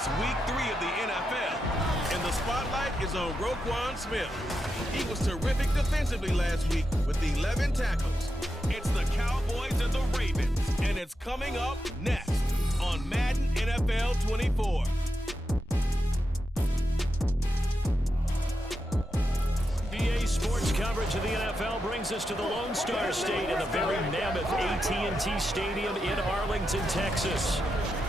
It's week 3 of the NFL, and the spotlight is on Roquan Smith. He was terrific defensively last week with 11 tackles. It's the Cowboys and the Ravens, and it's coming up next on Madden NFL 24. EA Sports coverage of the NFL brings us to the Lone Star State in the very mammoth AT&T Stadium in Arlington, Texas.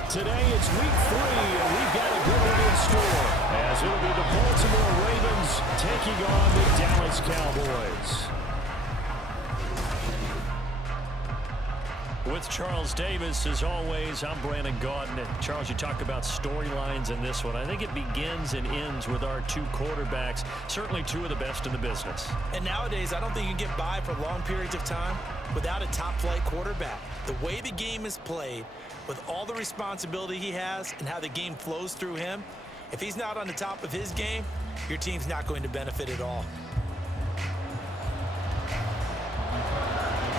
Today it's week 3, and we've got a good one in store, as it'll be the Baltimore Ravens taking on the Dallas Cowboys. With Charles Davis, as always, I'm Brandon Gaudin. And Charles, you talk about storylines in this one. I think it begins and ends with our two quarterbacks, certainly two of the best in the business. And nowadays, I don't think you can get by for long periods of time without a top-flight quarterback. The way the game is played, with all the responsibility he has and how the game flows through him, if he's not on the top of his game, your team's not going to benefit at all.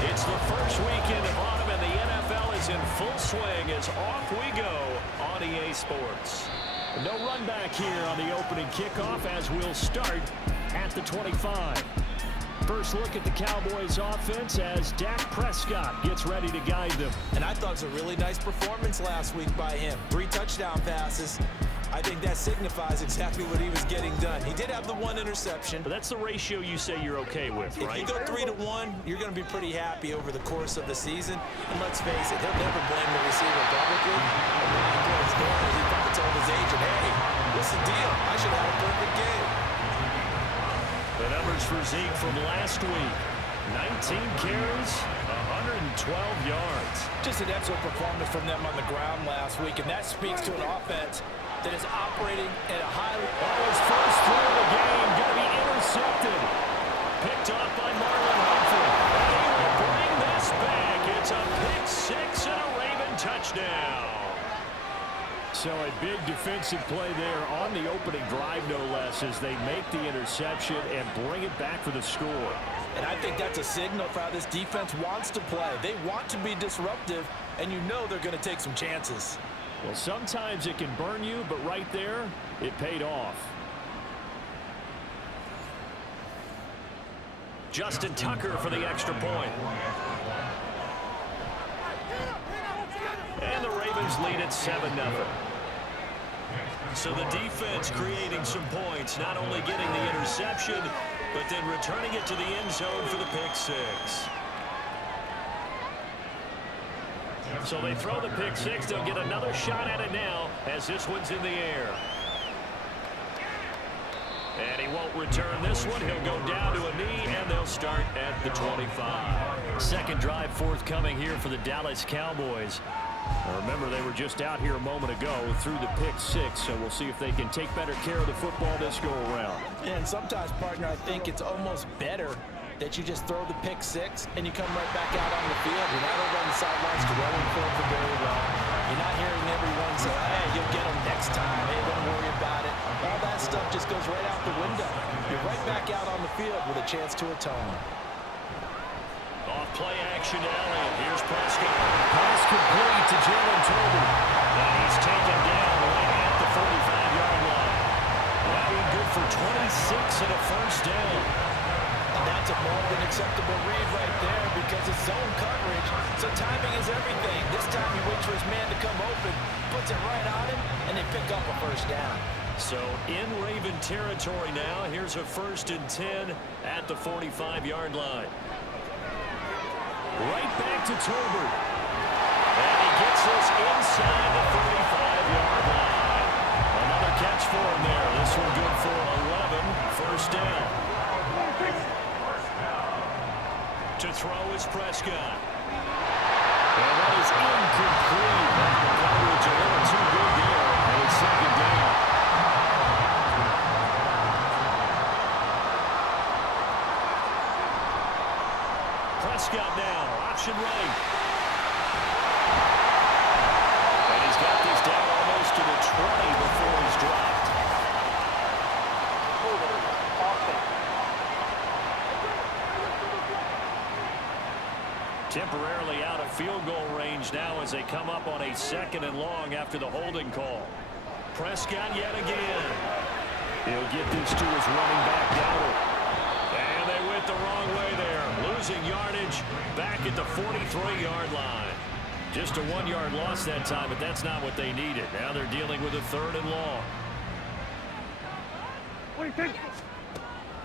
It's the first weekend of autumn, and the NFL is in full swing as off we go on EA Sports. No run back here on the opening kickoff as we'll start at the 25. First look at the Cowboys offense as Dak Prescott gets ready to guide them. And I thought it was a really nice performance last week by him. 3 touchdown passes. I think that signifies exactly what he was getting done. He did have the 1 interception. But that's the ratio you say you're okay with, right? If you go 3-to-1, you're going to be pretty happy over the course of the season. And let's face it, he'll never blame the receiver publicly. And when he goes down, he probably told his agent, hey, what's the deal? I should have a perfect game. The numbers for Zeke from last week. 19 carries, 112 yards. Just an excellent performance from them on the ground last week, and that speaks to an offense that is operating at a high level. His first throw of the game going to be intercepted. Picked off by Marlon Humphrey. And he will bring this back. It's a pick 6 and a Raven touchdown. So a big defensive play there on the opening drive, no less, as they make the interception and bring it back for the score. And I think that's a signal for how this defense wants to play. They want to be disruptive, and you know they're going to take some chances. Well, sometimes it can burn you, but right there, it paid off. Justin Tucker for the extra point. And the Ravens lead at 7-0. So the defense creating some points, not only getting the interception, but then returning it to the end zone for the pick 6. So they throw the pick 6. They'll get another shot at it now as this one's in the air. And he won't return this one. He'll go down to a knee, and they'll start at the 25. Second drive forthcoming here for the Dallas Cowboys. Now remember, they were just out here a moment ago through the pick 6, so we'll see if they can take better care of the football this go-around. And sometimes, partner, I think it's almost better that you just throw the pick 6 and you come right back out on the field. You're not over on the sidelines dwelling for very well. You're not hearing everyone say, hey, you'll get them next time. Hey, don't worry about it. All that stuff just goes right out the window. You're right back out on the field with a chance to atone. Off play action to Elliott. Here's Prescott. Pass complete to Jalen Tolbert. And he's taken down right at the 45-yard line. Well, he's good for 26 and a first down. And that's a more than acceptable read right there because it's zone coverage, so timing is everything. This time he waits for his man to come open, puts it right on him, and they pick up a first down. So in Raven territory now, here's a 1st and 10 at the 45-yard line. Right back to Tolbert. And he gets this inside the 35-yard line. Another catch for him there. This one good for 11. First down. To throw is Prescott. And that is incomplete. The coverage a little too good there. And it's 2nd down. Prescott now, option right. And he's got this down almost to the 20 before he's dropped. Temporarily out of field goal range now as they come up on a 2nd and long after the holding call. Prescott yet again. He'll get this to his running back Dowdle. And they went the wrong way there. Losing yardage back at the 43-yard line. Just a 1-yard loss that time, but that's not what they needed. Now they're dealing with a 3rd and long.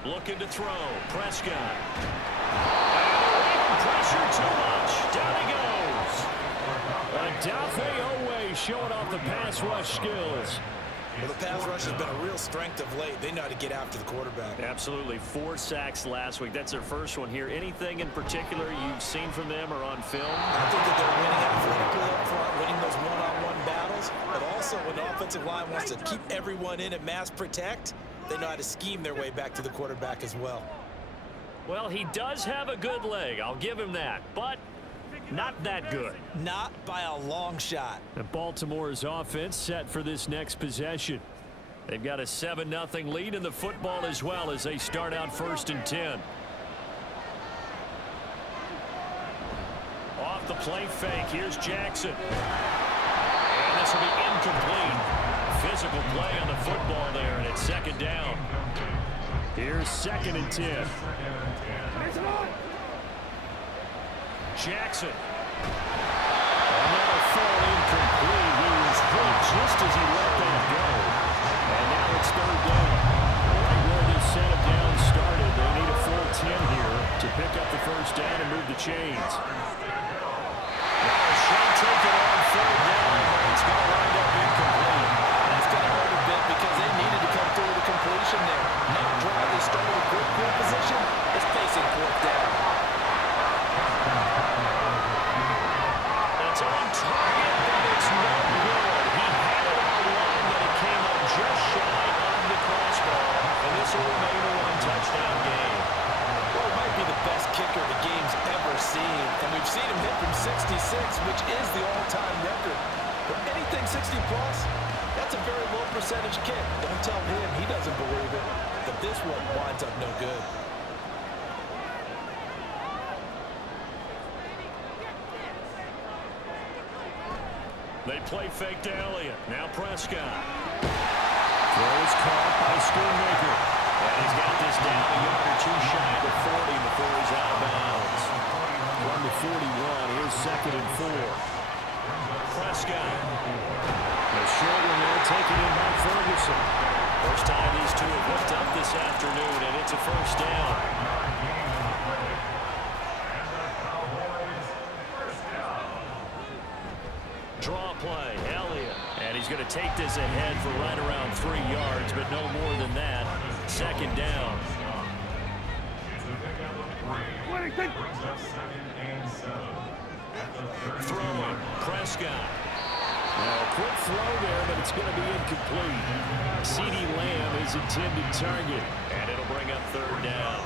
Looking to throw. Prescott. And pressure too much. Down he goes. Odafe Owe showing off the pass rush skills. Well, the pass rush has been a real strength of late. They know how to get after the quarterback. Absolutely. 4 sacks last week. That's their first one here. Anything in particular you've seen from them or on film? I think that they're winning athletically up front, winning those one-on-one battles, but also when the offensive line wants to keep everyone in and mass protect, they know how to scheme their way back to the quarterback as well. Well, he does have a good leg. I'll give him that. But not that good. Not by a long shot. And Baltimore's offense set for this next possession. They've got a 7-0 lead in the football as well as they start out 1st and 10. Off the play fake. Here's Jackson. And this will be incomplete. Physical play on the football there, and it's 2nd down. Here's 2nd and 10. Jackson. And that'll fall incomplete. He was hit just as he let that go. And now it's 3rd down. Right where this set of downs started, they need a full 10 here to pick up the 1st down and move the chains. Now a shot taken on 3rd down, but it's going to wind up incomplete. That's going to hurt a bit because they needed to come through with a completion there. Next drive, they started with good field position. It's facing 4th down. It's on target, but it's no good. He had it on the line, but it came up just shy of the crossbar. And this will remain a 1-touchdown game. Well, it might be the best kicker the game's ever seen. And we've seen him hit from 66, which is the all-time record. But anything 60-plus, that's a very low percentage kick. Don't tell him he doesn't believe it. But this one winds up no good. They play fake to Elliott. Now Prescott. Throw is caught by Schoonmaker. And he's got this down a yard or 2 shy of the 40 before he's out of bounds. From the 41, here's 2nd and 4. Prescott. The short one there taken in by Ferguson. First time these two have hooked up this afternoon, and it's a 1st down. Draw play, Elliott. And he's going to take this ahead for right around 3 yards, but no more than that. 2nd down. Throwing, Prescott. Now, a quick throw there, but it's going to be incomplete. CeeDee Lamb is intended target, and it'll bring up 3rd down.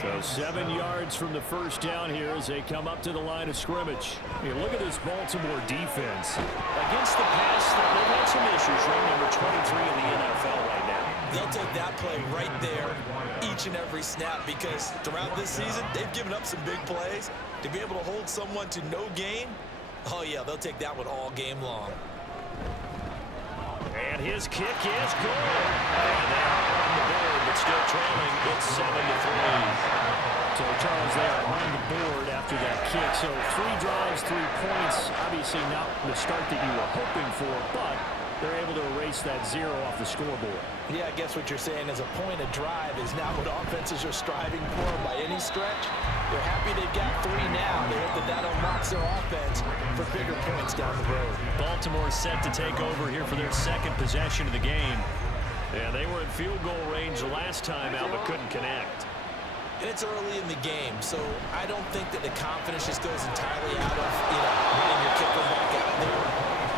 So 7 yards from the 1st down here as they come up to the line of scrimmage. Hey, look at this Baltimore defense. Against the pass, they've had some issues. Right, number 23 in the NFL right now. They'll take that play right there each and every snap because throughout this season, they've given up some big plays. To be able to hold someone to no gain, oh yeah, they'll take that one all game long. And his kick is good. And they are on the board, but still trailing. It's 7-3. So, Charles, they are on the board after that kick. So, 3 drives, 3 points. Obviously not the start that you were hoping for, but they're able to erase that 0 off the scoreboard. Yeah, I guess what you're saying is a point of drive is not what offenses are striving for by any stretch. They're happy they've got 3 now. They hope that unlocks their offense for bigger points down the road. Baltimore set to take over here for their 2nd possession of the game. Yeah, they were in field goal range the last time out, but couldn't connect. And it's early in the game, so I don't think that the confidence just goes entirely out of, getting your kicker back out there.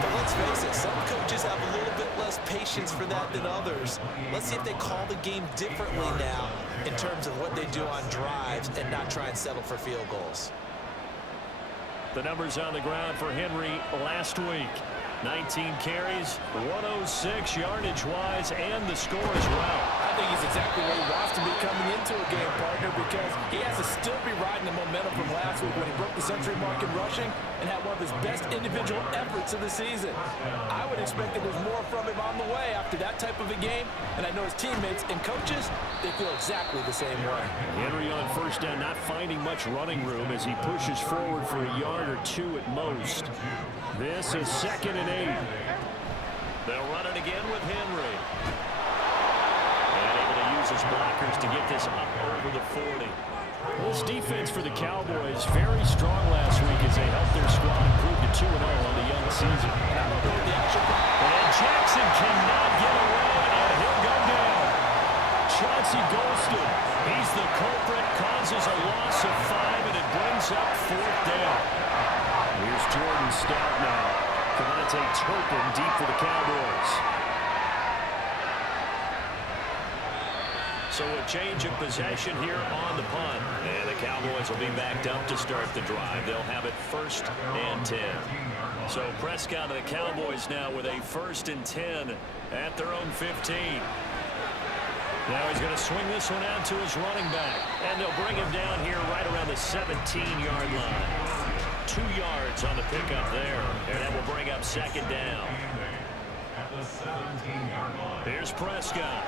But let's face it, some coaches have a little bit less patience for that than others. Let's see if they call the game differently now in terms of what they do on drives and not try and settle for field goals. The numbers on the ground for Henry last week. 19 carries, 106 yardage-wise, and the score as well. I think he's exactly where he wants to be coming into a game, partner, because he has to still be riding the momentum from last week when he broke the century mark in rushing and had one of his best individual efforts of the season. I would expect that there's more from him on the way after that type of a game, and I know his teammates and coaches, they feel exactly the same way. Henry on first down, not finding much running room as he pushes forward for a yard or two at most. This is 2nd and 8. They'll run it again with Henry. And able to use his blockers to get this up over the 40. This defense for the Cowboys, very strong last week as they helped their squad improve to 2-0 on the young season. And Jackson cannot get away, and he'll go down. Chauncey Golston, he's the culprit, causes a loss of 5, and it brings up 4th down. Here's Jordan Stout now. Devontae Turpin deep for the Cowboys. So a change of possession here on the punt. And the Cowboys will be backed up to start the drive. They'll have it 1st and 10. So Prescott of the Cowboys now with a 1st and 10 at their own 15. Now he's going to swing this one out to his running back. And they'll bring him down here right around the 17-yard line. 2 yards on the pickup there. And that will bring up 2nd down. Here's Prescott.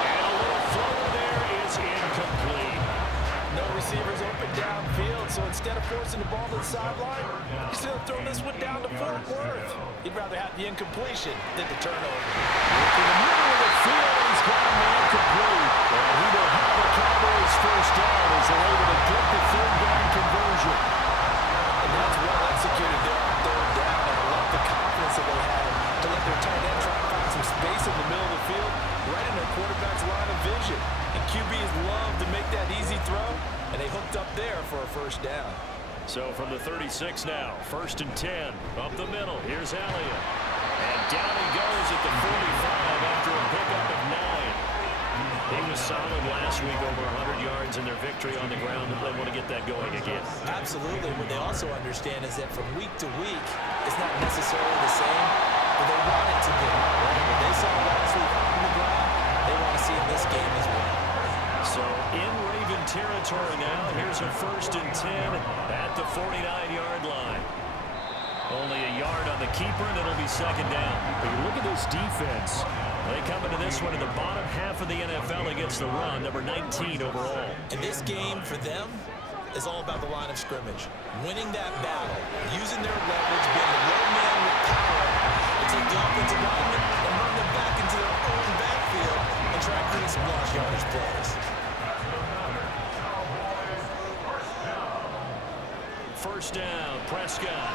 And a little floater there is incomplete. No receivers open downfield, so instead of forcing the ball to the sideline, he's going to throw this one down to Fort Worth. He'd rather have the incompletion than the turnover. In the middle of the field, he's got him incomplete. And he will have the Cowboys 1st down as they're able to get the 3rd down conversion. And that's well executed there on 3rd down. And I love the confidence that they had to let their tight end try to find some space in the middle of the field, right in their quarterback's line of vision. And QBs love to make that easy throw, and they hooked up there for a 1st down. So from the 36 now, 1st and 10, up the middle. Here's Elliott. And down he goes at the 45 after a pickup of 9. He was solid last week, over 100 yards in their victory on the ground, and they want to get that going again. Absolutely. What they also understand is that from week to week, it's not necessarily the same, but they want it to be. Right? What they saw last week on the ground, they want to see in this game as well. So in Raven territory now, here's a 1st and 10 at the 49-yard line. Only a yard on the keeper, and it'll be 2nd down. But you look at this defense. They come into this one in the bottom half of the NFL against the run, number 19 overall. And this game for them is all about the line of scrimmage. Winning that battle, using their leverage, being the low man with power, to take the offensive lineman and run them back into their own backfield and try and create some large yardage plays. 1st down, Prescott.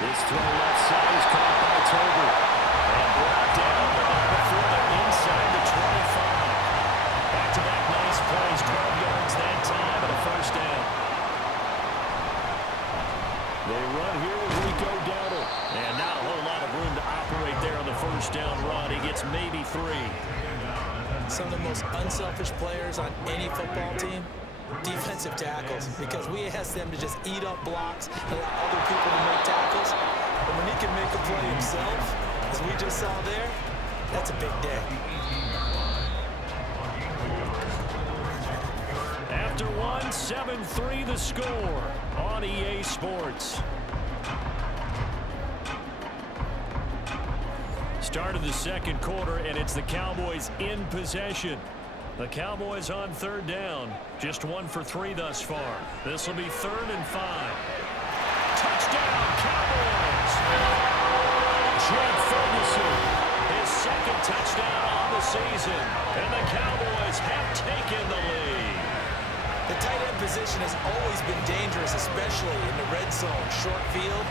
This throw left side is caught by Tober. And brought down before they're inside the 25. Back-to-back nice plays, 12 yards that time, and a 1st down. They run here with Rico Dowdle. And not a whole lot of room to operate there on the 1st down run. He gets maybe 3. Some of the most unselfish players on any football team, defensive tackles, because we ask them to just eat up blocks, allow other people to make tackles. But when he can make a play himself, as we just saw there, that's a big day. After one, 7-3 the score on EA Sports. Start of the 2nd quarter, and it's the Cowboys in possession. The Cowboys on 3rd down. Just 1 for 3 thus far. This will be 3rd and 5. Touchdown, Cowboys! Jake Ferguson, his 2nd touchdown on the season. And the Cowboys have taken the lead. The tight end position has always been dangerous, especially in the red zone, short field.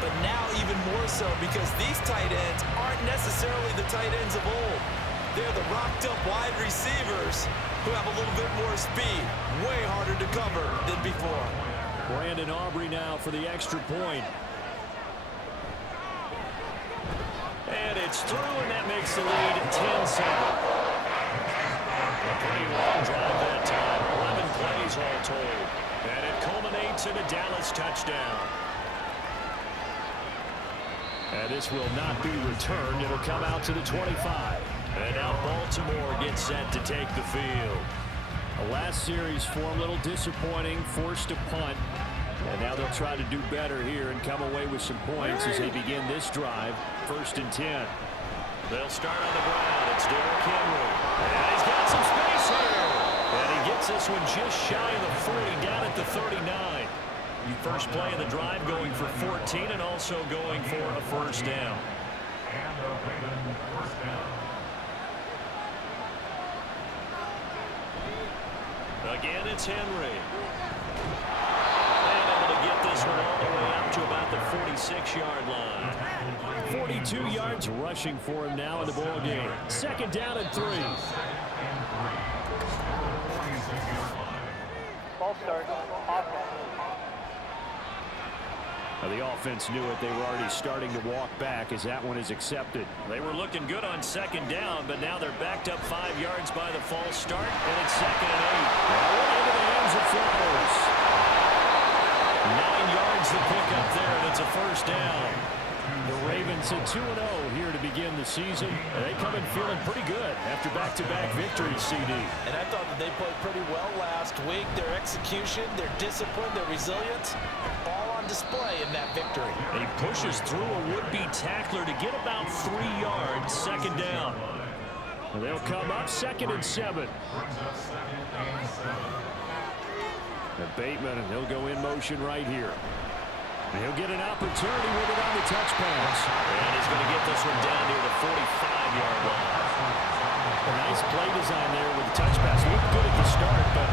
But now even more so because these tight ends aren't necessarily the tight ends of old. They're the rocked-up wide receivers who have a little bit more speed. Way harder to cover than before. Brandon Aubrey now for the extra point. And it's through, and that makes the lead 10-7. A pretty long drive that time. 11 plays all told. And it culminates culminates in a Dallas touchdown. And this will not be returned. It'll come out to the 25. And now Baltimore gets set to take the field. The last series for a little disappointing, forced a punt. And now they'll try to do better here and come away with some points as they begin this drive. 1st and 10. They'll start on the ground. It's Derrick Henry. And he's got some space here. And he gets this one just shy of the 40, down at the 39. First play of the drive going for 14 and also going for a first down. Again, it's Henry. And able to get this one all the way up to about the 46-yard line. 42 yards rushing for him now in the ball game. 2nd down and 3. Ball start. Now the offense knew it. They were already starting to walk back as that one is accepted. They were looking good on 2nd down, but now they're backed up 5 yards by the false start, and it's 2nd and 8. Into the hands of Flowers. 9 yards to pick up there, and it's a first down. The Ravens at 2-0 here to begin the season. They come in feeling pretty good after back-to-back victories, CD. And I thought that they played pretty well last week. Their execution, their discipline, their resilience, all on display in that victory. And he pushes through a would-be tackler to get about 3 yards, 2nd down. And they'll come up 2nd and 7. And Bateman, and he'll go in motion right here. And he'll get an opportunity with it on the touch pass. And he's going to get this one down near the 45-yard line. A nice play design there with the touch pass. Looked good at the start, but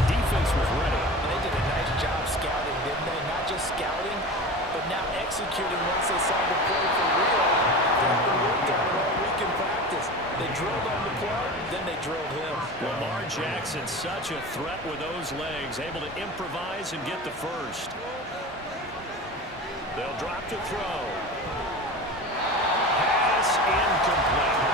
the defense was ready. They did a nice job scouting, didn't they? Not just scouting, but now executing once they saw the play for real. They've been worked on it all week in practice. They drilled on the play, then they drilled him. Lamar Jackson, such a threat with those legs, able to improvise and get the first. They'll drop to throw. Pass incomplete.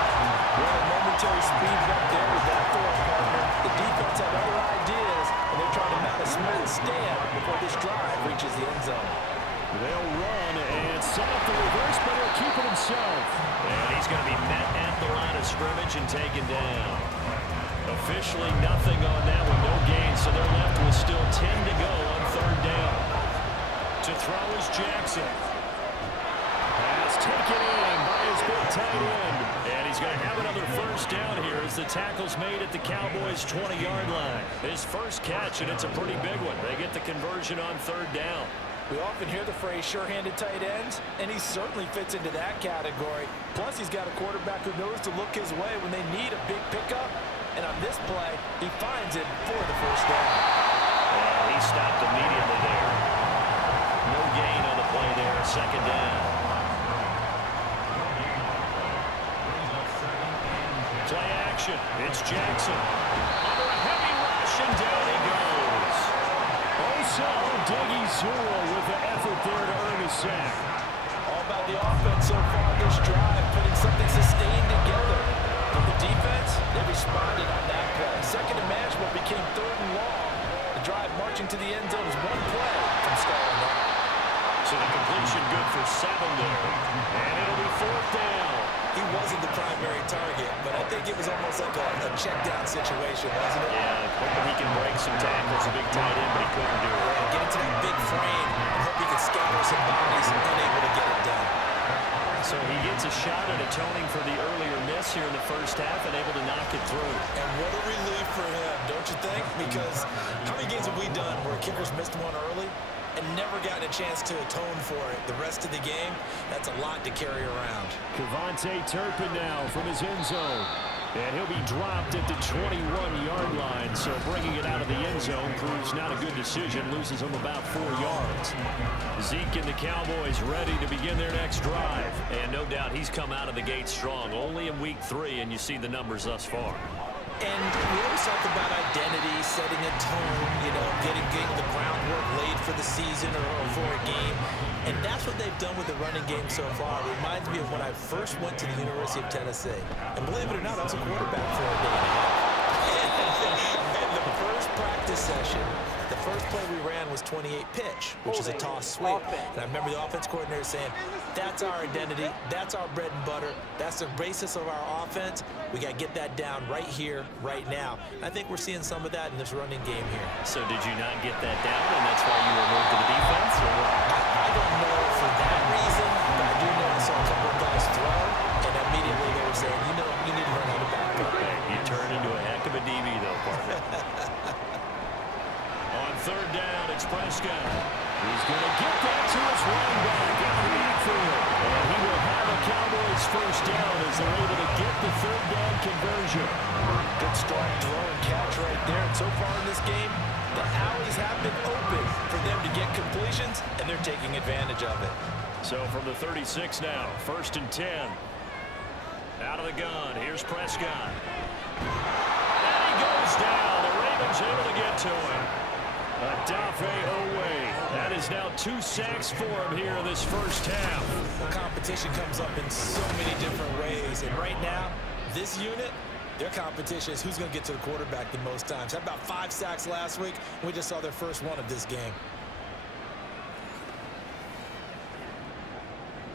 Well, momentary speed right there with that throw partner. The defense had other ideas, and they're trying to mount a smooth stand before this drive reaches the end zone. They'll run and set up the reverse, but he'll keep it himself. And he's going to be met at the line of scrimmage and taken down. Officially nothing on that one, no gain, so they're left with still 10 to go on 3rd down. To throw is Jackson. Pass taken in by his big tight end. And he's going to have another first down here as the tackle's made at the Cowboys' 20-yard line. His first catch, and it's a pretty big one. They get the conversion on 3rd down. We often hear the phrase sure-handed tight ends, and he certainly fits into that category. Plus, he's got a quarterback who knows to look his way when they need a big pickup. And on this play, he finds it for the first down. And he stopped immediately there. No gain on the play there, 2nd down. Play action. It's Jackson. Under a heavy rush, and down he goes. Oso Diggy-Zula with the effort there to earn a sack. All about the offense so far this drive, putting something sustained together. From the defense, they responded on that play. 2nd and manageable became 3rd and long. The drive marching to the end zone is one play from stalling out. So the completion good for 7 there. And it'll be 4th down. He wasn't the primary target, but I think it was almost like a check-down situation, wasn't it? Yeah, hoping he can break some tackles, a big tight end, but he couldn't do it. Yeah, get into that big frame and hope he can scatter some bodies, unable to get it done. So he gets a shot at atoning for the earlier miss here in the first half and able to knock it through. And what a relief for him, don't you think? Because how many games have we done where kickers missed one early and never gotten a chance to atone for it the rest of the game? That's a lot to carry around. Kevontae Turpin now from his end zone. And he'll be dropped at the 21-yard line, so bringing it out of the end zone proves not a good decision, loses him about 4 yards. Zeke and the Cowboys ready to begin their next drive. And no doubt he's come out of the gate strong, only in week 3, and you see the numbers thus far. And we always talk about identity, setting a tone, getting the groundwork laid for the season or for a game. And that's what they've done with the running game so far. It reminds me of when I first went to the University of Tennessee. And believe it or not, I was a quarterback for a day and a half. And the first practice session, the first play we ran was 28 pitch, which is a toss sweep. And I remember the offense coordinator saying, that's our identity, that's our bread and butter, that's the basis of our offense. We got to get that down right here, right now. And I think we're seeing some of that in this running game here. So did you not get that down, and that's why you were moved to the defense? Or what? I don't know for that reason, but I do know I saw a couple of guys throw, and immediately they were saying, you know, you need to learn how to back up. Hey, you turned into a heck of a DB, though, partner. On third down, it's Prescott. He's going to get that to his running back out of the backfield. And he will have a Cowboys first down as they're able to get the third down conversion. Good strong throw and catch right there. And so far in this game, the alleys have been open for them to get completions, and they're taking advantage of it. So from the 36 now, 1st and 10. Out of the gun, here's Prescott. And he goes down. The Ravens able to get to him. Adafe Owe. That is now 2 sacks for him here in this first half. The competition comes up in so many different ways. And right now, this unit, their competition is who's going to get to the quarterback the most times. Had about 5 sacks last week, and we just saw their first one of this game.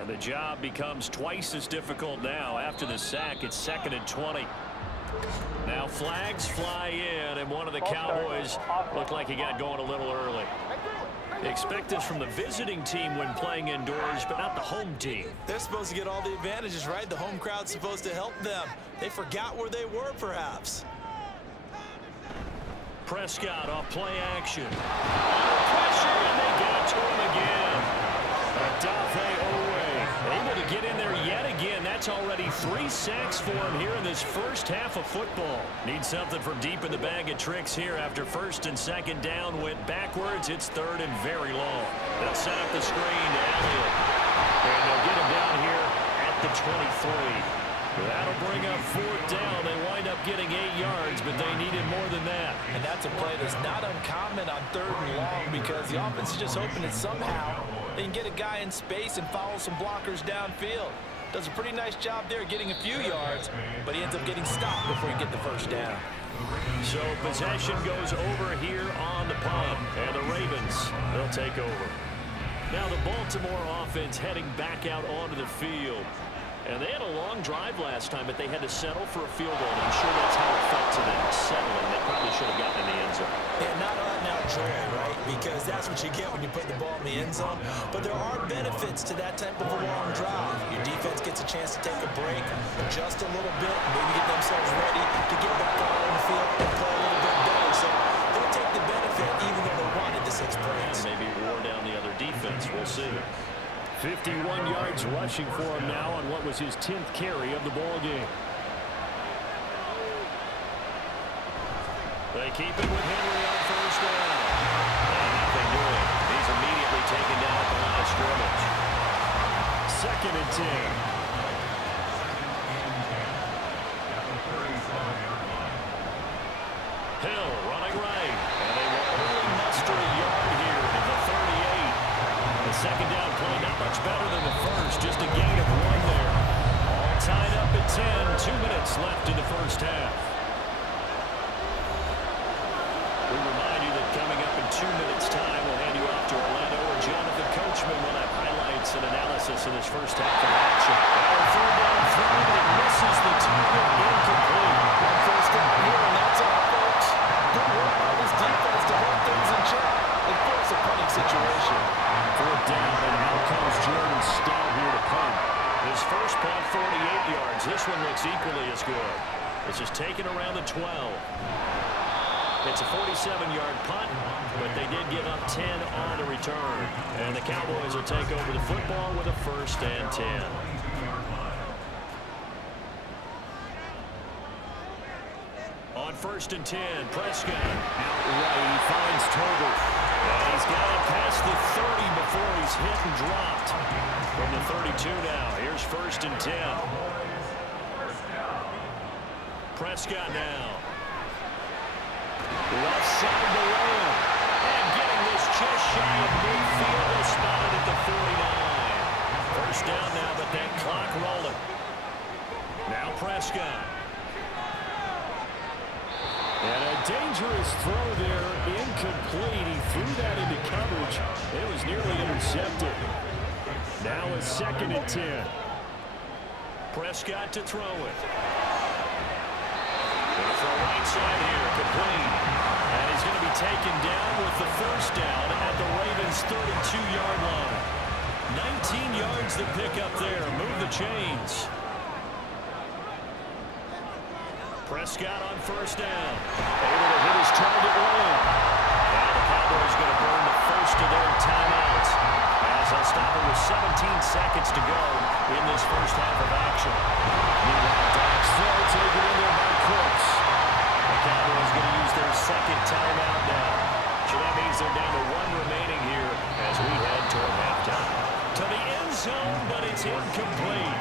And the job becomes twice as difficult now. After the sack, it's 2nd and 20. Now flags fly in, and one of the Cowboys looked like he got going a little early. They expect this from the visiting team when playing indoors, but not the home team. They're supposed to get all the advantages, right? The home crowd's supposed to help them. They forgot where they were, perhaps. Prescott off play action. Under pressure, and they get it to him again. Adafe Owe able to get in there yet again. That's already 3 sacks for him here in this first half of football. Need something from deep in the bag of tricks here after 1st and 2nd down. Went backwards. It's 3rd and very long. They'll set up the screen to Elliott. And they'll get him down here at the 23. That'll bring up 4th down. They wind up getting 8 yards, but they needed more than that. And that's a play that's not uncommon on 3rd and long because the offense is just hoping that somehow they can get a guy in space and follow some blockers downfield. Does a pretty nice job there getting a few yards, but he ends up getting stopped before he get the first down. So possession goes over here on the punt, and the Ravens, they'll take over. Now the Baltimore offense heading back out onto the field. And they had a long drive last time, but they had to settle for a field goal. And I'm sure that's how it felt to them, settling. They probably should have gotten in the end zone. Yeah, not out-and-out joy, right? Because that's what you get when you put the ball in the end zone. But there are benefits to that type of a long drive. Your defense gets a chance to take a break, adjust a little bit, maybe get themselves ready to get back out on the field and play a little bit better. So they'll take the benefit even though they wanted the 6 points. Maybe wore down the other defense. We'll see. 51 yards rushing for him now on what was his 10th carry of the ball game. They keep it with Henry on 1st down. And nothing doing. He's immediately taken down at the line of scrimmage. 2nd and 10. Hill running right. And they will only muster a yard here at the 38. The 2nd down play not much better than the first. Just a gain of 1 there. All tied up at 10. 2 minutes left in the first half. We remind you that coming up in 2 minutes' time, we'll hand you off to Orlando or Jonathan Coachman will have highlights and analysis in this first half of action. And 3rd down throw, it misses the target, incomplete. One first down here, and that's all, folks. Good work by this defense to hold things in check and force a punting situation. 4th down, and now comes Jordan Stout here to punt. His first punt, 48 yards. This one looks equally as good. It's just taken around the 12. It's a 47-yard punt, but they did give up 10 on the return. And the Cowboys will take over the football with a 1st and 10. On 1st and 10, Prescott out right. He finds Tolbert. And he's got it past the 30 before he's hit and dropped. From the 32 now, here's 1st and 10. Prescott now. Left side to Rowan. And getting this just shy of midfield is spotted at the 49. 1st down now, but that clock rolling. Now Prescott. And a dangerous throw there, incomplete. He threw that into coverage. It was nearly intercepted. Now a 2nd and 10. Prescott to throw it. Going for a right side here, complete. And he's going to be taken down with the first down at the Ravens' 32-yard line. 19 yards to pick up there. Move the chains. Prescott on first down. Able to hit his target well. Now the Cowboys going to burn the first of their timeouts as they'll stop it with 17 seconds to go in this first half of action. Meanwhile, Dak's throw taken in there by Cooks. The Cowboys going to use their 2nd timeout now. So that means they're down to 1 remaining here as we head toward halftime. To the end zone, but it's incomplete.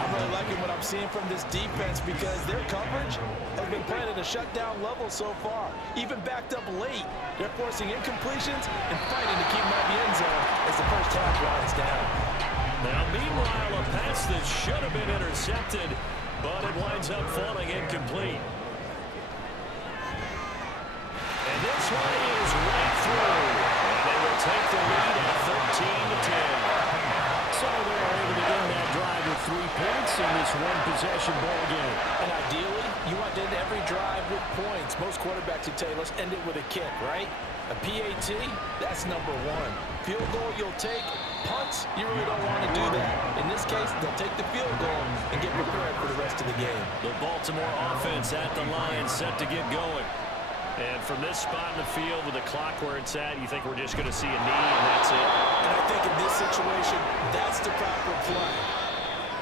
I'm really liking what I'm seeing from this defense because their coverage has been playing at a shutdown level so far. Even backed up late, they're forcing incompletions and fighting to keep them out of the end zone as the first half winds down. Now, meanwhile, a pass that should have been intercepted, but it winds up falling incomplete. And this one is right through, and they will take the lead at 13-10. So they're able to end that drive with 3 points in this one-possession ball game. And ideally, you want to end every drive with points. Most quarterbacks would tell you, let's end it with a kick, right? A PAT, that's number 1. Field goal you'll take. Punts, you really don't want to do that. In this case, they'll take the field goal and get prepared for the rest of the game. The Baltimore offense at the line, set to get going. And from this spot in the field with the clock where it's at, you think we're just going to see a knee and that's it? And I think in this situation, that's the proper play.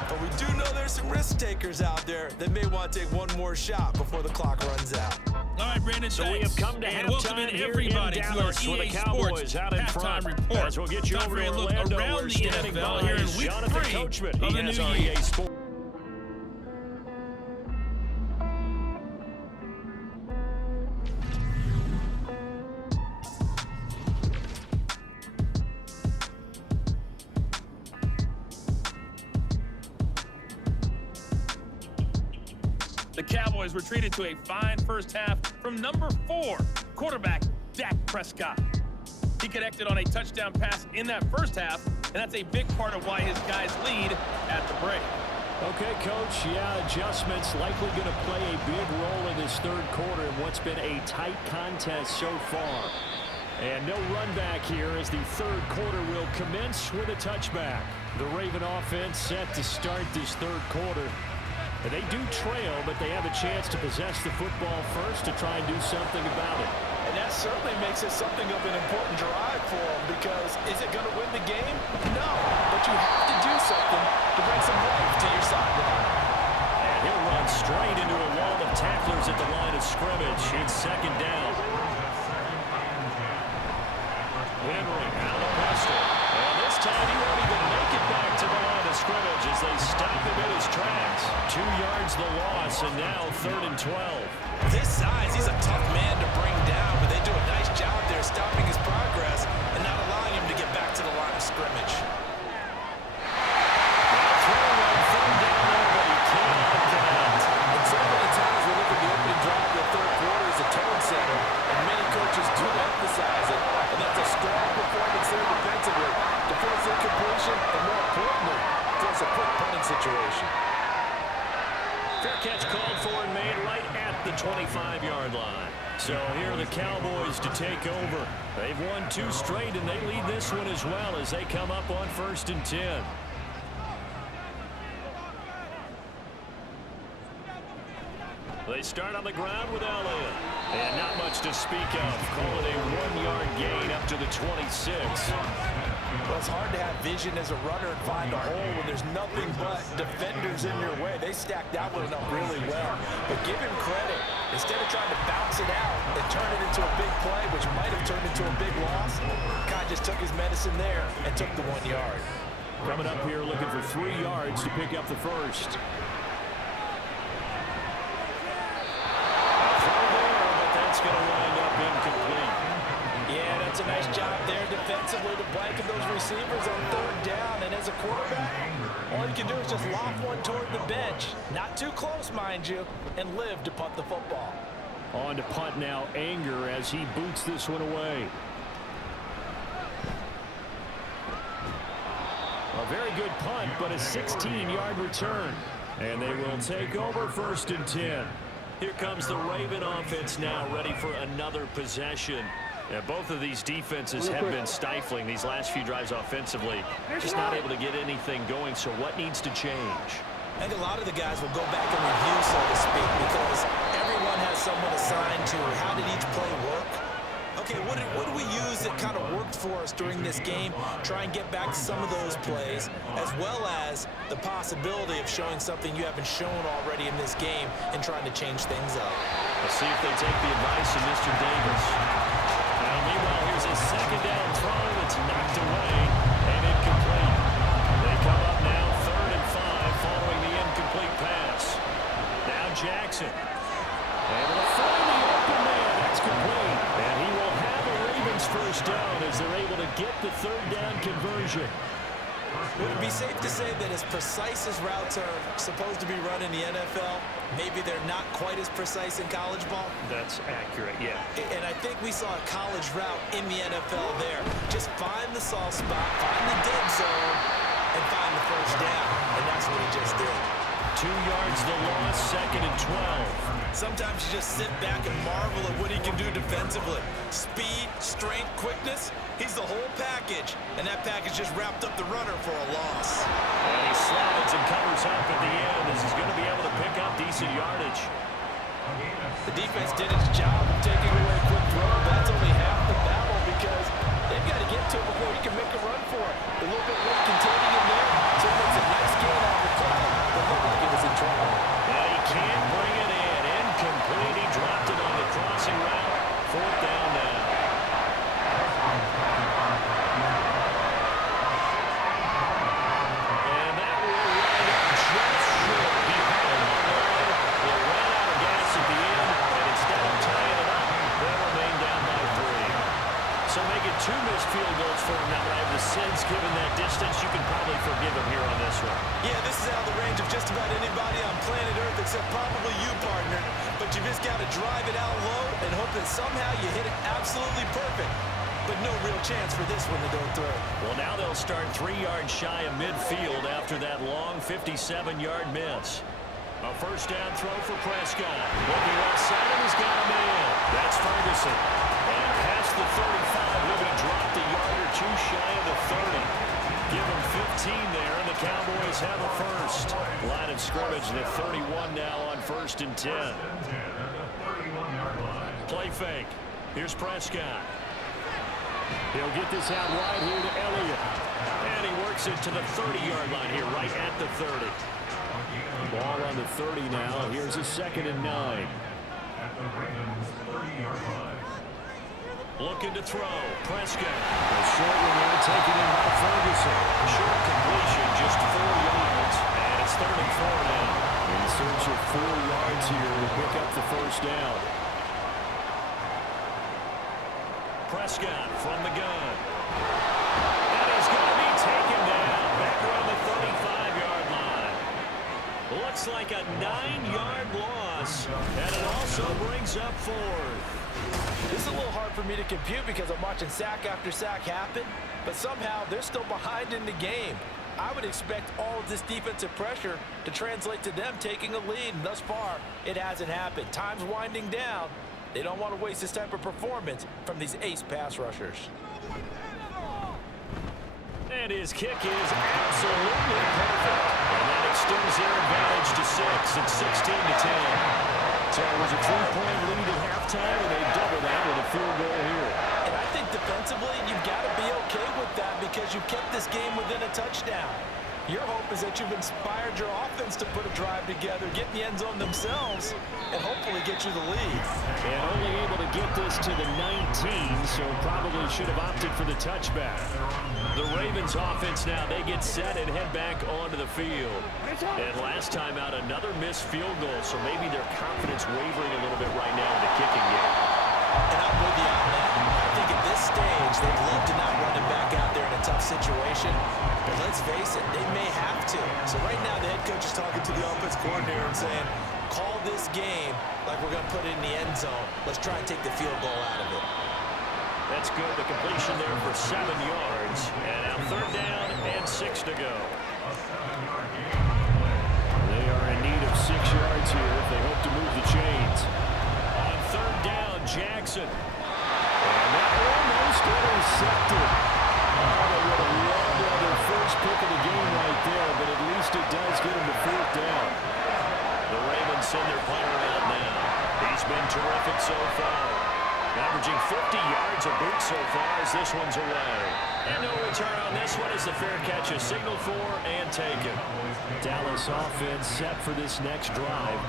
But we do know there's some risk takers out there that may want to take one more shot before the clock runs out. All right, Brandon, so we have come to halftime here everybody in Dallas to our with EA the Cowboys Sports out in front. report. As we'll get you Time over for to a look Orlando, around where the standing NFL by here in is week Jonathan 3 Coachman. of He the has new our year. EA Sports. The Cowboys retreated to a fine first half from number 4, quarterback Dak Prescott. He connected on a touchdown pass in that first half, and that's a big part of why his guys lead at the break. Okay, Coach, yeah, adjustments likely going to play a big role in this third quarter in what's been a tight contest so far. And no run back here as the third quarter will commence with a touchback. The Raven offense set to start this third quarter. And they do trail, but they have a chance to possess the football first to try and do something about it. And that certainly makes it something of an important drive for them because is it going to win the game? No, but you have to do something to bring some life to your sideline. And he'll run straight into a wall of tacklers at the line of scrimmage. It's 2nd down. Henry out of pistol. And this time he won't even make it back to the line of scrimmage as they stop him in his tracks. 2 yards the loss, and now 3rd and 12. His size, he's a tough man to bring down, but they do a nice job there stopping his progress and not allowing him to get back to the line of scrimmage. Throwing on 3rd down there, but he cannot connect. And so many times we look at the opening drive of the third quarter as a tone setter, and many coaches do emphasize it, and that's a strong performance there defensively to force incompletion and, more importantly, force a quick punting situation. Fair catch called for and made right at the 25-yard line. So here are the Cowboys to take over. They've won 2 straight, and they lead this one as well as they come up on 1st and 10. They start on the ground with Elliott. And not much to speak of. Call it a 1-yard gain up to the 26. Well, it's hard to have vision as a runner and find a hole when there's nothing but defenders in your way. They stacked that one up really well. But give him credit. Instead of trying to bounce it out and turn it into a big play, which might have turned into a big loss, Kai just took his medicine there and took the 1 yard. Coming up here looking for 3 yards to pick up the first. That's going to wind up incomplete. Yeah, that's a nice job there defensively to blanket those receivers on 3rd down. And as a quarterback, all you can do is just lob one toward the bench. Not too close, mind you, and live to punt the football. On to punt now, Anger, as he boots this one away. A very good punt, but a 16-yard return. And they will take over 1st and 10. Here comes the Raven offense now, ready for another possession. Yeah, both of these defenses have been stifling these last few drives offensively. Just not able to get anything going, so what needs to change? I think a lot of the guys will go back and review, so to speak, because everyone has someone assigned to how did each play work. Okay, what did we use that kind of worked for us during this game? Try and get back to some of those plays, as well as the possibility of showing something you haven't shown already in this game and trying to change things up. Let's see if they take the advice of Mr. Davis. Now, meanwhile, here's a 2nd down throw that's knocked away and incomplete. They come up now 3rd and 5 following the incomplete pass. Now Jackson. Able to find the open man. That's complete. And he will have a Ravens 1st down as they're able to get the 3rd down conversion. Would it be safe to say that as precise as routes are supposed to be run in the NFL, maybe they're not quite as precise in college ball? That's accurate, yeah. And I think we saw a college route in the NFL there. Just find the soft spot, find the dead zone, and find the 1st down. And that's what he just did. 2 yards the loss, 2nd and 12. Sometimes you just sit back and marvel at what he can do defensively. Speed, strength, quickness, he's the whole package. And that package just wrapped up the runner for a loss. And he slides and covers up at the end as he's going to be able to pick up decent yardage. The defense did its job of taking away a quick throw. That's only half the battle because they've got to get to him before he can make a run for it. A little bit late containing him there, so it makes a nice gain on the play. But looked like he was in trouble. And he can't bring it in. Incomplete. He dropped it on the crossing route. 4th down now. And that will wind up just short. He had it on the line. They ran out of gas at the end, and instead of tying it up, they remain down by 3. So make it 2 missed field goals for him now, but I have the sense, given that distance, you can probably forgive him here on this one. Yeah, this is out of the range of just about anybody on planet Earth except probably you, partner. But you just got to drive it out low and hope that somehow you hit it absolutely perfect. But no real chance for this one to go through. Well, now they'll start 3 yards shy of midfield after that long 57-yard miss. A 1st down throw for Prescott. Looking outside, and he's got him in. That's Ferguson. And past the 35, looking to drop the yard or 2 shy of the 30. Give him 15 there, and the Cowboys have a 1st. Line of scrimmage, the 31 now on 1st and 10. Play fake. Here's Prescott. He'll get this out wide here to Elliott. And he works it to the 30-yard line here, right at the 30. Ball on the 30 now. Here's a 2nd and 9. Looking to throw. Prescott. A short one there, taken in by Ferguson. Short completion, just 4 yards. And it's 3rd and 4 now. In search of 4 yards here to pick up the 1st down. Prescott from the gun. And he's going to be taken down back around the 35-yard line. Looks like a 9-yard loss, and it also brings up 4th. This is a little hard for me to compute because I'm watching sack after sack happen, but somehow they're still behind in the game. I would expect all of this defensive pressure to translate to them taking a lead, and thus far, it hasn't happened. Time's winding down. They don't want to waste this type of performance from these ace pass rushers. And his kick is absolutely perfect. And that extends their advantage to 6. It's 16-10. So it was a 3-point lead at halftime, and they double that with a field goal here. And I think defensively, you've got to be okay with that because you kept this game within a touchdown. Your hope is that you've inspired your offense to put a drive together, get in the end zone themselves, and hopefully get you the lead. And only able to get this to the 19, so probably should have opted for the touchback. The Ravens offense now, they get set and head back onto the field. And last time out, another missed field goal, so maybe their confidence wavering a little bit right now in the kicking game. And I'm with you on that. I think at this stage, they'd love to not run it back out there in a tough situation. But let's face it, they may have to. So right now, the head coach is talking to the offense coordinator and saying, call this game like we're going to put it in the end zone. Let's try and take the field goal out of it. That's good. The completion there for 7 yards. And now 3rd down and 6 to go. They are in need of 6 yards here if they hope to move the chains. On 3rd down, Jackson. And that almost intercepted. Oh, they would have loved to have their first pick of the game right there, but at least it does get them to 4th down. The Ravens send their player out now. He's been terrific so far. Averaging 50 yards a boot so far as this one's away. And no return on this one as the fair catch is signaled for and taken. Dallas offense set for this next drive.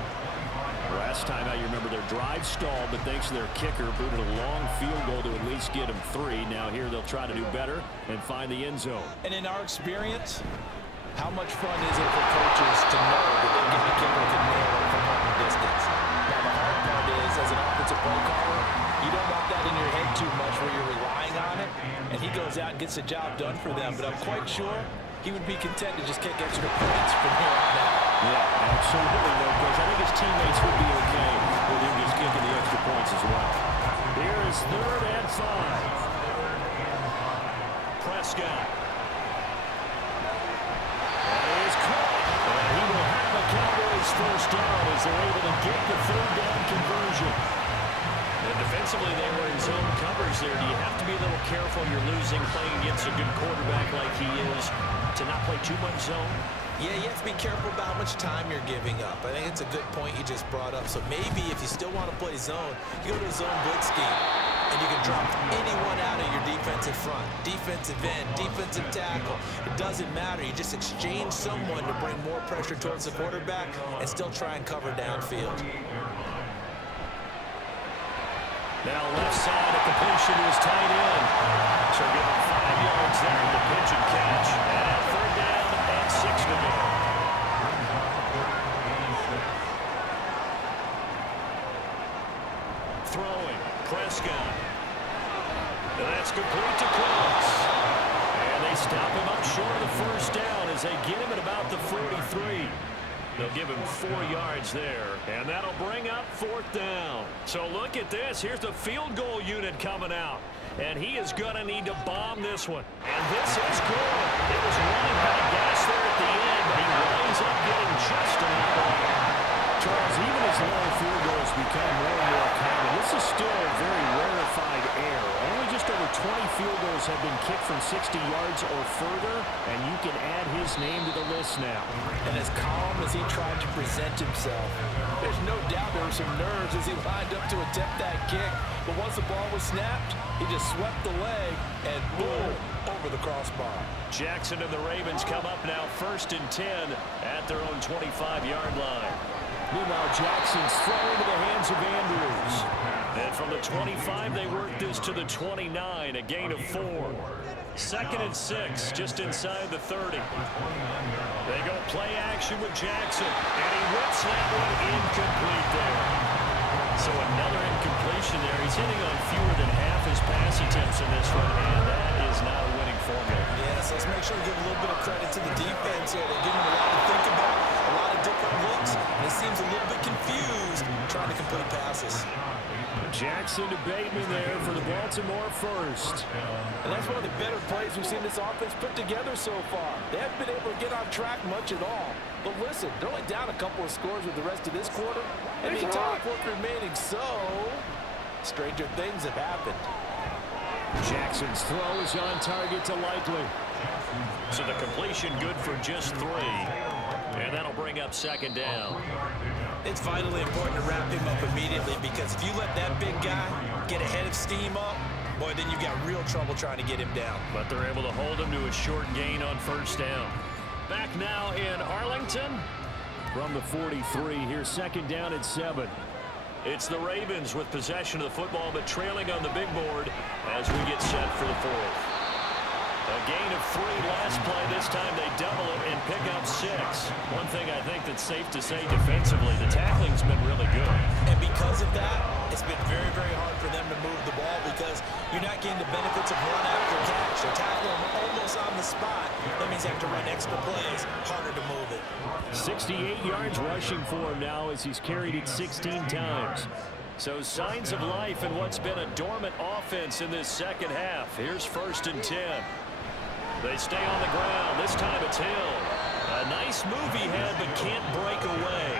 Last time out, you remember their drive stalled, but thanks to their kicker, booted a long field goal to at least get them 3. Now here they'll try to do better and find the end zone. And in our experience, how much fun is it for coaches to know that they get a kicker can nail it from long distance? Now the hard part is, as an offensive play caller, you don't want that in your head too much where you're relying on it, and he goes out and gets the job done for them. But I'm quite sure he would be content to just kick extra points from here on out. Yeah, absolutely, no coach. I think his teammates would be okay with him just kicking the extra points as well. Here is 3rd and 5. Prescott. That is caught. And he will have a Cowboys first down as they're able to get the 3rd down conversion. And defensively, they were in zone coverage there. Do you have to be a little careful? You're losing, playing against a good quarterback like he is, to not play too much zone? Yeah, you have to be careful about how much time you're giving up. I think it's a good point you just brought up. So maybe if you still want to play zone, you go to a zone blitz scheme, and you can drop anyone out of your defensive front, defensive end, defensive tackle. It doesn't matter. You just exchange someone to bring more pressure towards the quarterback and still try and cover downfield. Now left side, a completion is tight end. So give him 5 yards there in the pitch and catch. And at 3rd down and 6 to go. Throwing, Prescott. And that's complete to Close. And they stop him up short of the first down as they get him at about the 43. They'll give him 4 yards there, and that'll bring up 4th down. So look at this. Here's the field goal unit coming out, and he is going to need to bomb this one. And this is good. It was running out of gas there at the end, but he winds up getting just enough. Charles, even as long field goals become more and more common, this is still a very rarefied error. Only just over 20 field goals have been kicked from 60 yards or further, and you can add his name to the list now. And as calm as he tried to present himself, there's no doubt there were some nerves as he lined up to attempt that kick. But once the ball was snapped, he just swept the leg and boom, over the crossbar. Jackson and the Ravens come up now 1st and 10 at their own 25-yard line. Meanwhile, Jackson's thrown into the hands of Andrews. And from the 25, they work this to the 29, a gain of 4. 2nd and 6, just inside the 30. They go play action with Jackson, and he whips that one incomplete there. So another incompletion there. He's hitting on fewer than half his pass attempts in this one, and that is not a winning formula. Yes, let's make sure we give a little bit of credit to the defense here. They're giving him a lot to think about, a lot of different looks, and he seems a little bit confused trying to complete passes. Jackson to Bateman there for the Baltimore first. And that's one of the better plays we've seen this offense put together so far. They haven't been able to get on track much at all. But listen, they're only down a couple of scores with the rest of this quarter, and the entire fourth remaining, so stranger things have happened. Jackson's throw is on target to Likely. So the completion good for just 3. And that'll bring up 2nd down. It's vitally important to wrap him up immediately, because if you let that big guy get ahead of steam up, boy, then you've got real trouble trying to get him down. But they're able to hold him to a short gain on 1st down. Back now in Arlington. From the 43, here's 2nd down at 7. It's the Ravens with possession of the football, but trailing on the big board as we get set for the 4th. A gain of 3 last play. This time they double it and pick up 6. One thing I think that's safe to say defensively, the tackling's been really good. And because of that, it's been very, very hard for them to move the ball because you're not getting the benefits of run after catch. They're tackling them almost on the spot. That means they have to run extra plays, harder to move it. 68 yards rushing for him now as he's carried it 16 times. So signs of life in what's been a dormant offense in this second half. Here's 1st and 10. They stay on the ground. This time it's Hill. A nice move he had, but can't break away.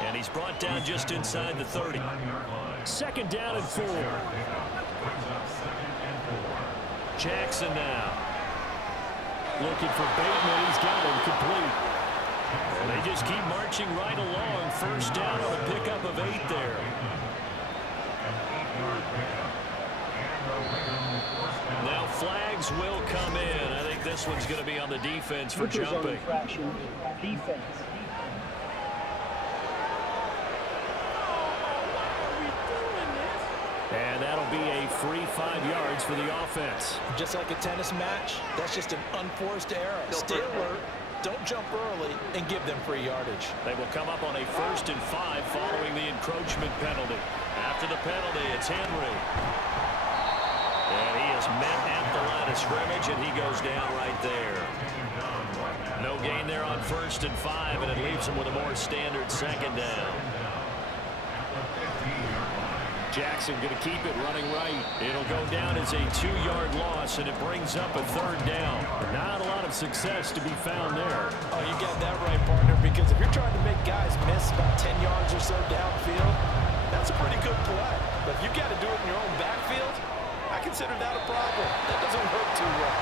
And he's brought down just inside the 30. 2nd down and 4. Jackson now. Looking for Bateman. He's got him complete. And they just keep marching right along. 1st down on a pickup of 8 there. Now flags will come in. I think this one's going to be on the defense for jumping. Defense. And that'll be a free 5 yards for the offense. Just like a tennis match, that's just an unforced error. Stay alert, don't jump early, and give them free yardage. They will come up on a 1st and 5 following the encroachment penalty. After the penalty, it's Henry. And he is met at the line of scrimmage, and he goes down right there. No gain there on 1st and 5, and it leaves him with a more standard 2nd down. Jackson going to keep it running right. It'll go down as a 2-yard loss, and it brings up a 3rd down. Not a lot of success to be found there. Oh, you got that right, partner, because if you're trying to make guys miss about 10 yards or so downfield, that's a pretty good play. But if you got to do it in your own backfield, I consider that a problem. That doesn't work too well.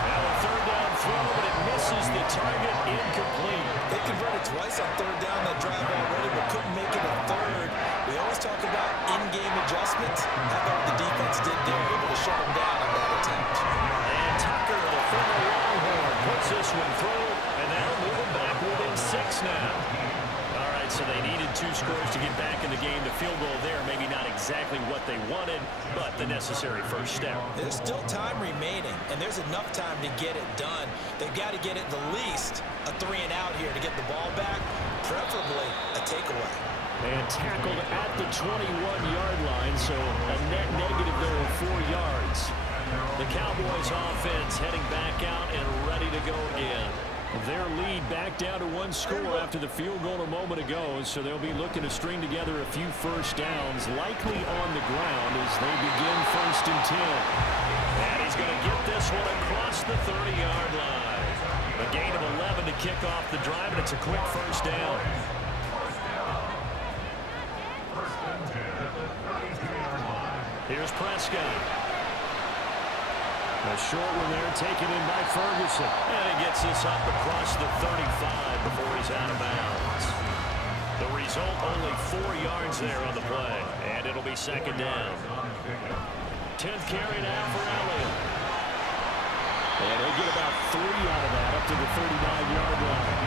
Now a 3rd down throw, but it misses the target, incomplete. They converted twice on 3rd down that drive already, but couldn't make it a 3rd. We always talk about in-game adjustments. How about what the defense did there, able to shut them down on that attempt. And Tucker, the former Longhorn, puts this one through, and that'll move them back within 6 now. All right, so they needed 2 scores to get back in the game. The field goal there, maybe not exactly what they wanted, but the necessary first step. There's still time remaining, and there's enough time to get it done. They've got to get it the least a 3-and-out here to get the ball back, preferably a takeaway. And tackled at the 21-yard line, so a net negative there of 4 yards. The Cowboys offense heading back out and ready to go again. Their lead back down to 1 score after the field goal a moment ago, so they'll be looking to string together a few first downs, likely on the ground as they begin 1st and 10. And he's going to get this one across the 30-yard line. A gain of 11 to kick off the drive, and it's a quick 1st down. Here's Prescott. A short one there taken in by Ferguson. And he gets this up across the 35 before he's out of bounds. The result, only 4 yards there on the play. And it'll be 2nd down. 10th carry now for Elliott. And he'll get about 3 out of that up to the 39-yard line.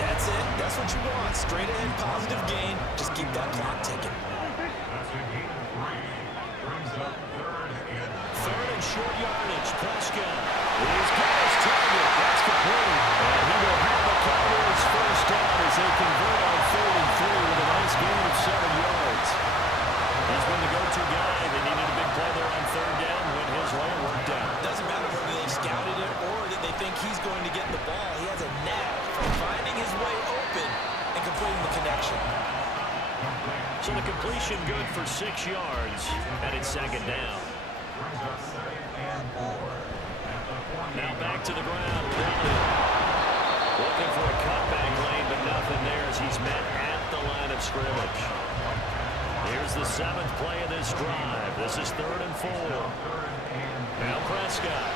That's it. That's what you want. Straight ahead, positive gain. Just keep that clock ticking. 3rd and short yardage. Prescott. He's got his target. That's complete. And he will have the Cowboys 1st down as they convert on 3rd and 3 with a nice gain of 7 yards. He's been the go-to guy. They needed a big play there on 3rd down. Went his way and worked out. Doesn't matter whether they scouted it or that they think he's going to get the ball. He has a knack for finding his way open and completing the connection. So the completion good for 6 yards, and it's 2nd down. Now back to the ground with Elliott. Looking for a cutback lane, but nothing there as he's met at the line of scrimmage. Here's the 7th play of this drive. This is 3rd and 4. Now Prescott.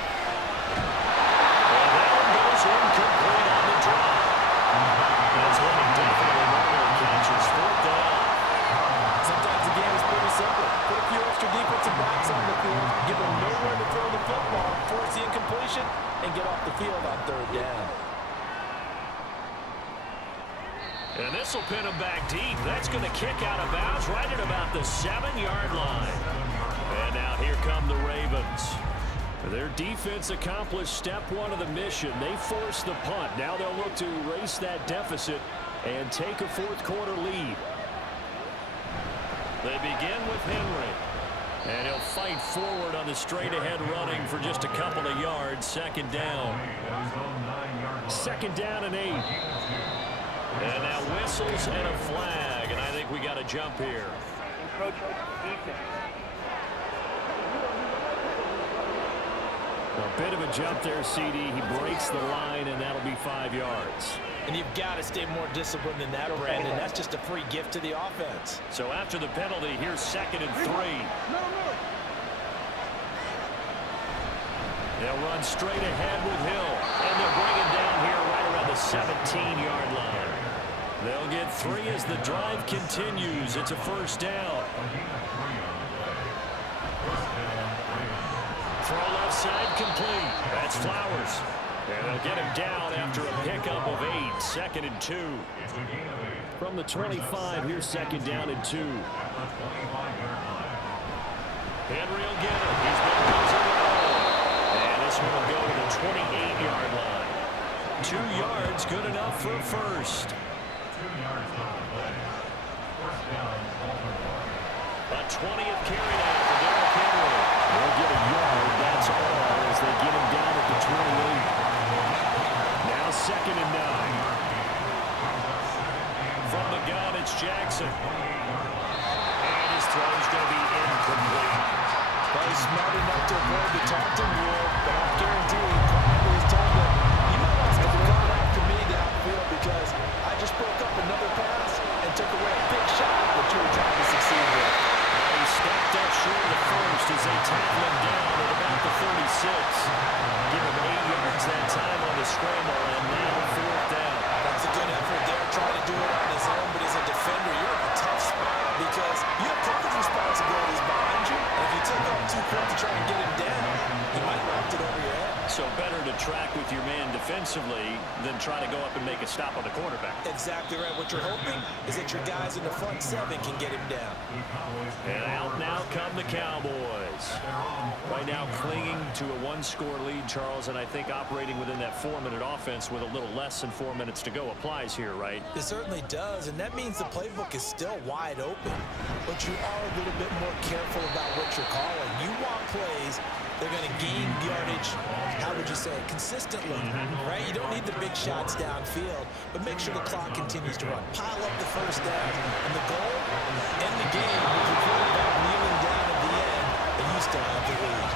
And that one goes incomplete on the drop. That's one he definitely normally catches. 4th down. Sometimes the game is pretty simple. Put a few extra defensive backs on the field, give them nowhere to throw the football, force the incompletion, and get off the field on 3rd down. And this will pin him back deep. That's going to kick out of bounds right at about the 7-yard line. And now here come the Ravens. Their defense accomplished step one of the mission. They forced the punt. Now they'll look to erase that deficit and take a fourth quarter lead. They begin with Henry. And he'll fight forward on the straight-ahead running for just a couple of yards. Second down. Second down and 8. And now whistles and a flag. And I think we got a jump here. A bit of a jump there, CD. He breaks the line, and that'll be 5 yards. And you've got to stay more disciplined than that, Brandon. That's just a free gift to the offense. So after the penalty, here's 2nd and 3. They'll run straight ahead with Hill. And they'll bring him down here right around the 17-yard line. They'll get 3 as the drive continues. It's a first down. Throw left side complete. That's Flowers. And they'll get him down after a pickup of 8. 2nd and 2. From the 25, here's 2nd down and 2. Henry will get it. He's been losing the ball. And this one will go to the 28-yard line. 2 yards, good enough for a first. A 20th carry now for Derrick Henry. They'll get a yard, that's all, as they get him down at the 28. Now 2nd and 9. From the gun, it's Jackson. And his throw's going to be incomplete. Well, he's smart enough to avoid the taunting rule, but I guarantee you, probably was told that you might want to stop coming after me downfield because I just broke up another pass and took away a big shot that you were trying to succeed with. He stepped up short of the first as they tackle him down at about the 36. Give him 8 yards that time on the scramble, and now 4th down. That's a good effort there, trying to do it on his own, but as a defender, you're in a tough spot because you have coverage responsibilities behind you, and if you took off too quick to try and get him down, he might have knocked it over your head. So better to track with your man defensively than try to go up and make a stop on the quarterback. Exactly right. What you're hoping is that your guys in the front 7 can get him down. And out now come the Cowboys. Right now clinging to a 1-score lead, Charles, and I think operating within that 4-minute offense with a little less than 4 minutes to go applies here, right? It certainly does, and that means the playbook is still wide open. But you are a little bit more careful about what you're calling. You want plays they're going to gain yardage, how would you say, consistently, right? You don't need the big shots downfield, but make sure the clock continues to run. Pile up the first down, and the goal, end the game with your quarterback kneeling down at the end, and you still have the lead.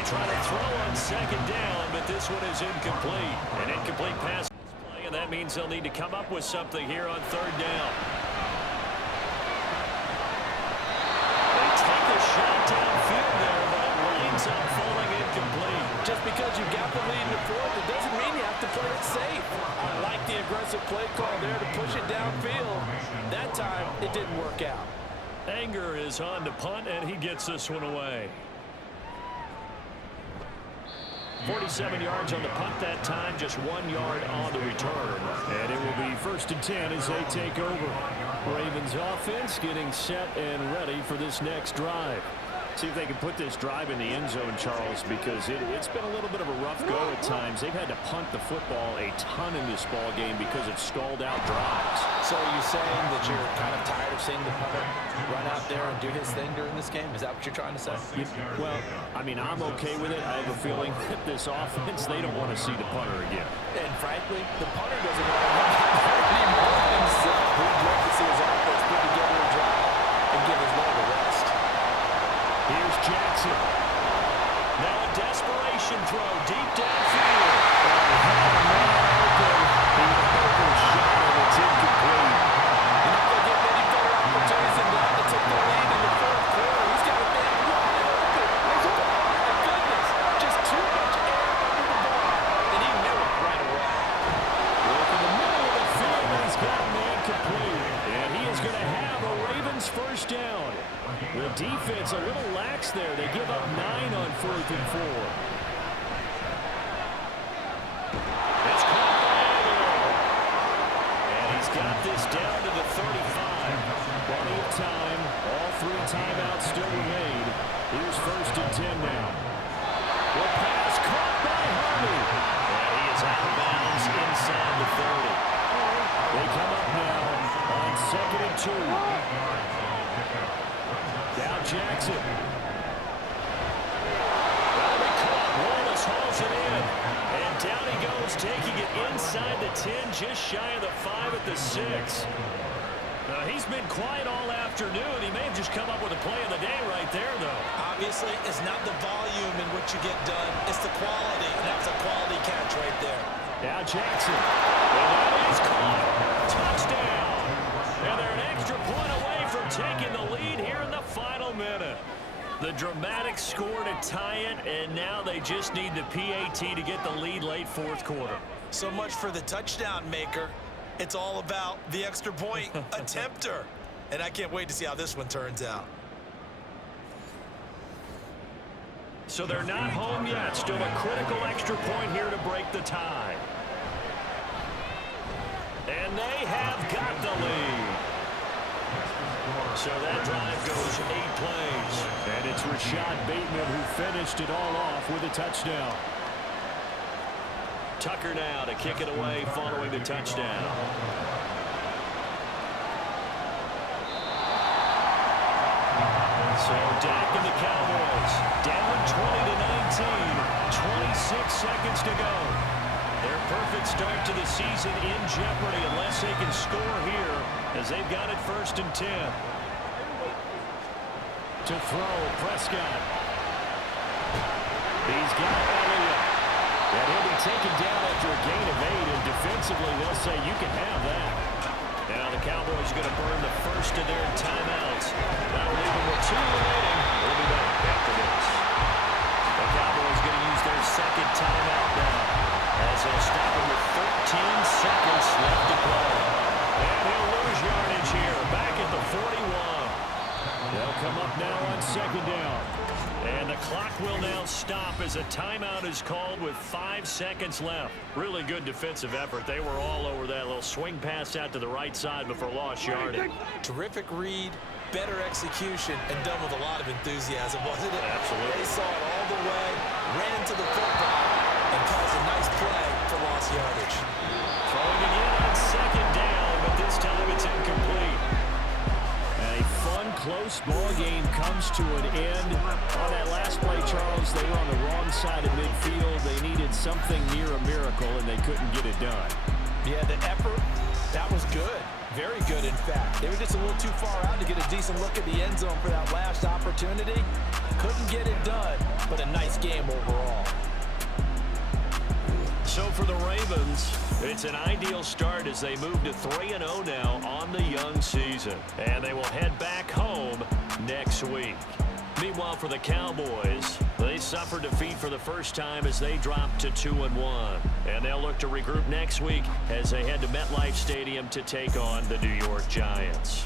They try to throw on 2nd down, but this one is incomplete. An incomplete pass play, and that means they'll need to come up with something here on 3rd down. They take a shot downfield there, but it winds up falling incomplete. Just because you got the lead in the 4th, it doesn't mean you have to play it safe. I like the aggressive play call there to push it downfield. That time, it didn't work out. Anger is on to punt, and he gets this one away. 47 yards on the punt that time, just 1 yard on the return. And it will be 1st and 10 as they take over. Ravens offense getting set and ready for this next drive. See if they can put this drive in the end zone, Charles, because it's been a little bit of a rough go at times. They've had to punt the football a ton in this ball game because of stalled out drives. So are you saying that you're kind of tired of seeing the punter run out there and do his thing during this game? Is that what you're trying to say? Well, I mean, I'm okay with it. I have a feeling that this offense, they don't want to see the punter again. And frankly, the punter doesn't want to run out there anymore himself. He'd love to see his offense put together a drive and give his leg a rest. Here's Jackson. Now a desperation throw deep downfield. He overshot it. It's incomplete. You're not going to get many better opportunities than that to take the lead in the 4th quarter. He's got a man wide open. Oh, my goodness. Just too much air under the ball. And he knew it right away. Look in the middle of the field, and he's got a man complete. And he is going to have a Ravens first down. The defense a little lax there. They give up 9 on 4th and 4. It's caught by Aguilar. And he's got this down to the 35. Plenty of time. All 3 timeouts still remain. Here's 1st and 10 now. The pass caught by Harvey. And he is out of bounds inside the 30. They come up now on 2nd and 2. Now Jackson. That'll be caught. Wallace hauls it in. And down he goes, taking it inside the 10, just shy of the 5 at the 6. He's been quiet all afternoon. He may have just come up with a play of the day right there, though. Obviously, it's not the volume in which you get done. It's the quality. And that's a quality catch right there. Now Jackson. And that is caught. Touchdown. And they're an extra point away from taking the lead here in the final minute. The dramatic score to tie it, and now they just need the PAT to get the lead late 4th quarter. So much for the touchdown maker. It's all about the extra point attempter. And I can't wait to see how this one turns out. So they're not home yet. Still a critical extra point here to break the tie. And they have got the lead. So that drive goes 8 plays. And it's Rashad Bateman who finished it all off with a touchdown. Tucker now to kick it away following the touchdown. So Dak and the Cowboys down 20-19, 26 seconds to go. Their perfect start to the season in jeopardy unless they can score here as they've got it 1st and 10. To throw, Prescott. He's got Elliott. And he'll be taken down after a gain of 8, and defensively they'll say you can have that. Now the Cowboys are going to burn the first of their timeouts. That'll leave them with 2 remaining. We'll be back after this. The Cowboys going to use their 2nd timeout now as they'll stop them with 13 seconds left to play. And he'll lose yardage here, back at the 41. They'll come up now on 2nd down. And the clock will now stop as a timeout is called with 5 seconds left. Really good defensive effort. They were all over that little swing pass out to the right side before lost yardage. Terrific read, better execution, and done with a lot of enthusiasm, wasn't it? Absolutely. They saw it all the way, ran to the football, and caused a nice play for lost yardage. Throwing again on 2nd down, but this time it's incomplete. A fun, close ball game comes to an end. On that last play, Charles, they were on the wrong side of midfield. They needed something near a miracle, and they couldn't get it done. Yeah, the effort, that was good. Very good, in fact. They were just a little too far out to get a decent look at the end zone for that last opportunity. Couldn't get it done, but a nice game overall. So for the Ravens, it's an ideal start as they move to 3-0 now on the young season. And they will head back home next week. Meanwhile, for the Cowboys, they suffered defeat for the first time as they dropped to 2-1. And they'll look to regroup next week as they head to MetLife Stadium to take on the New York Giants.